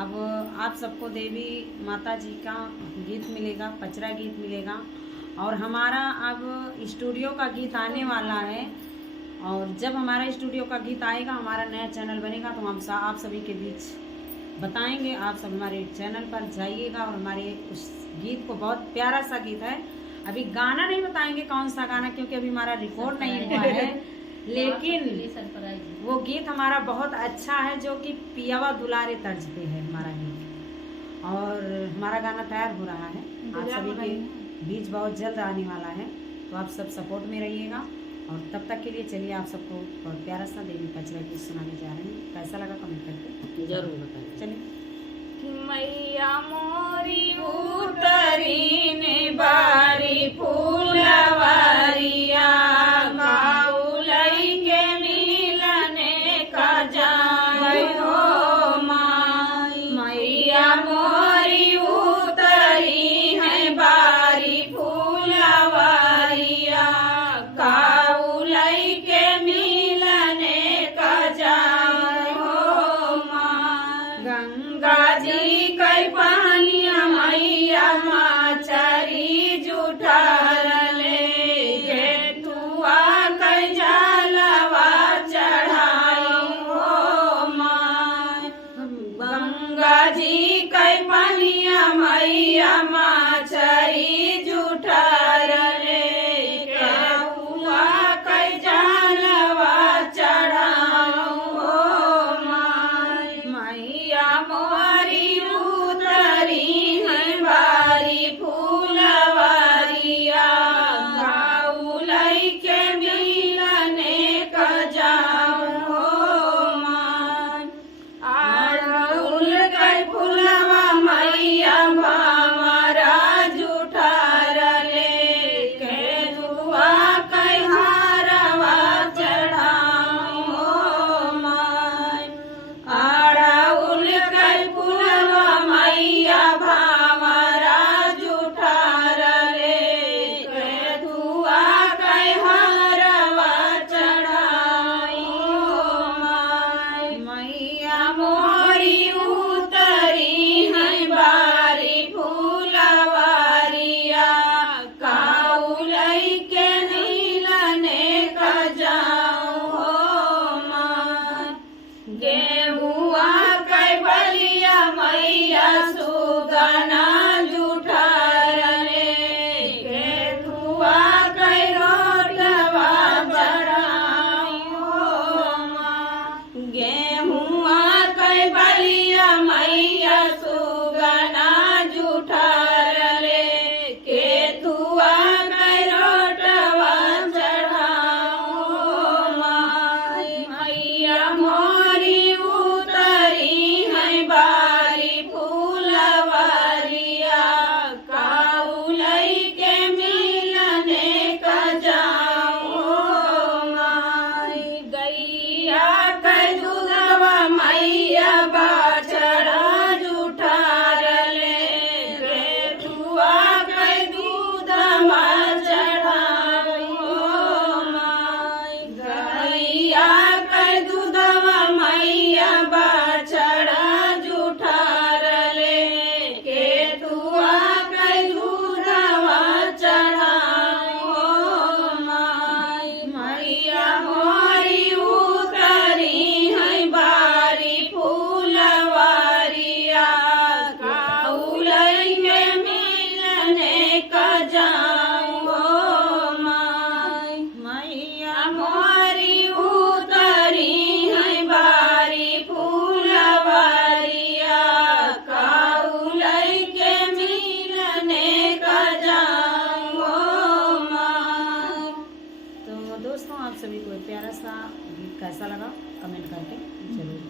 अब आप सबको देवी माता जी का गीत मिलेगा, पचरा गीत मिलेगा। और हमारा अब स्टूडियो का गीत आने वाला है, और जब हमारा स्टूडियो का गीत आएगा, हमारा नया चैनल बनेगा, तो हम आप सभी के बीच बताएंगे। आप सब हमारे चैनल पर जाइएगा और हमारे उस गीत को, बहुत प्यारा सा गीत है। अभी गाना नहीं बताएंगे कौन सा गाना, क्योंकि अभी हमारा रिकॉर्ड नहीं हुआ है, लेकिन वो गीत हमारा बहुत अच्छा है, जो कि पियावा दुलारे तर्ज पे है हमारा गीत। और हमारा गाना तैयार हो रहा है, आप सभी के बीच बहुत जल्द आने वाला है, तो आप सब सपोर्ट में रहिएगा। और तब तक के लिए चलिए आप सबको बहुत प्यारा सा देवी पचरा गीत सुनाने जा रहे हैं। कैसा लगा कमेंट करके जरूर बताइए। चलिए। मैया मोरी उतरी ने बारी फूलवारिया, गाउलई के मिलने का जाए हो माई। मैया मोरी उतरी है बारी फूलवारिया, गाउलई के मिलने का जाए हो माई। गंगा जी कई पानिया मैया माचरी जुठार ले गे, तुआ कई जलवा चढ़ाई हो माई। गंगा जी कई पानिया मैया माचरी जुठार ले गे, तुआ कई जलवा चढ़ाई हो माई। मैया मोरी उतरी है बारी फूलवारिया, गाउलई के मिलने का जाऊं हो माई। अड़हुल कई फूलवा मैया भावरा जुठार ले के, दुआ कई हारवा चढ़ाऊं हो माई। अड़हुल कई फूलवा मैया भावरा जुठार ले के, दुआ कई हारवा चढ़ाई हो माई। मैया मोरी उतरी है बारी फूलवारिया, गाउलई के मिलने का जाऊं हो माई। गेहुआ कई बलिया मैया सुगना जुठार ले के, धुआ कई रोटवा चढ़ाई हो माई। गेहुआ कई बलिया मैया सुगना जुठार ले के, धुआ कई रोटवा चढ़ाई हो माई। मैया मोरी उतरी है बारी फूलवारिया, गाउलई के मिलने का जाऊं हो माई। गैया कई दूधवा मैया बाछड़ा जुठार ले के, धुआ कई दूधवा चढ़ाई हो माई। गैया कई दूधवा मैया बाछड़ा जुठार ले के, धुआ कई दूधवा चढ़ाई हो माई। मैया मोरी उतरी है बारी फूलवारिया, गाउलई के मिलने का जाऊं हो माई। मैया मोरी उतरी है बारी फूलवारिया, गाउलई के मिलने का जाऊं हो माई। तो दोस्तों, आप सभी को एक प्यारा सा गीत कैसा लगा कमेंट करके जरूर